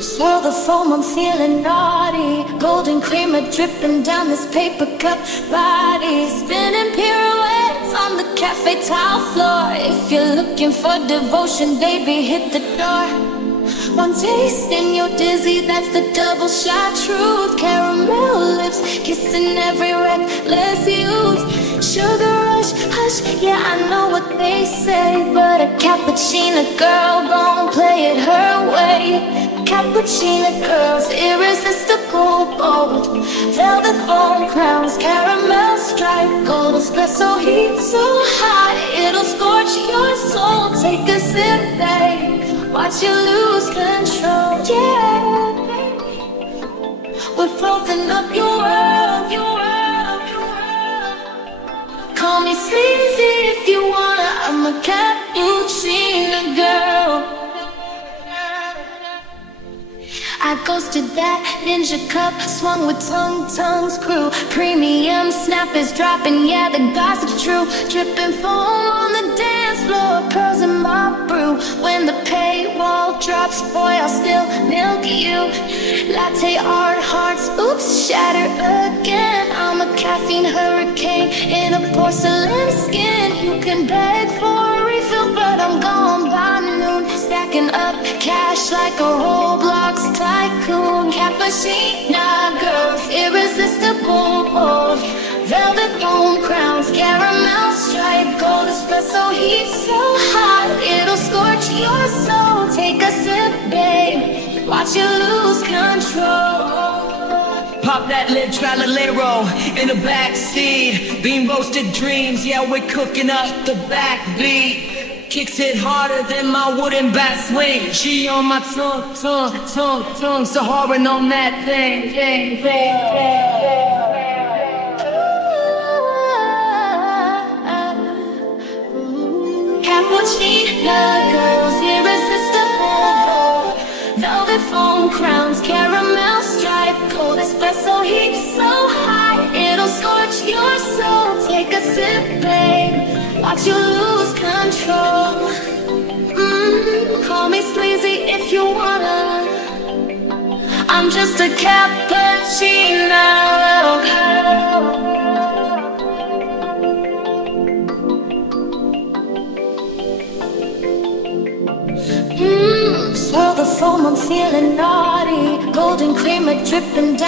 Swirl the foam, I'm feeling naughty. Golden creamer dripping down this paper cup body. Spinning pirouettes on the cafe tile floor. If you're looking for devotion, baby, hit the door. One taste and you're dizzy, that's the double shot truth. Caramel lips, kissing every reckless youth. Sugar rush, hush, yeah, I know what they say, but a cappuccina girl gon' play it her way. Cappuccina girls, irresistible, bold. Velvet foam crowns, caramel stripe, gold. Espresso heat so high, it'll scorch your soul. Take a sip, babe, watch you lose control. Yeah, we're frothing up your world, your world, your world. Call me sleazy if you wanna, I'm a cappuccina girl. I ghosted that ninja cup, swung with tongues crew. Premium snap is dropping, yeah, the gossip's true. Dripping foam on the dance floor, pearls in my brew. When the paywall drops, boy, I'll still milk you. Latte art hearts, oops, shatter again. I'm a caffeine hurricane in a porcelain skin. You can beg for a refill, but I'm gone by noon. Stacking up cash like a Roblox tycoon. Cappuccina girls, irresistible, bold. Velvet foam crowns, caramel stripe, gold. Espresso heat so hot, it'll scorch your soul. Take a sip, babe, watch you lose control. Pop that lid, Trallalero in the backseat. Bean roasted dreams, yeah, we're cooking up the backbeat. Kicks hit harder than my wooden bat swing. She on my tongue, Saharan on that thing. Cappuccina girls, irresistible. Velvet foam crowns, caramel stripe, gold. Espresso heat so high, it'll scorch your soul. Take a sip, babe, watch you lose control. Call me sleazy if you wanna, I'm just a cappuccina little girl. Swirl the foam, I'm feeling naughty. Golden creamer dripping down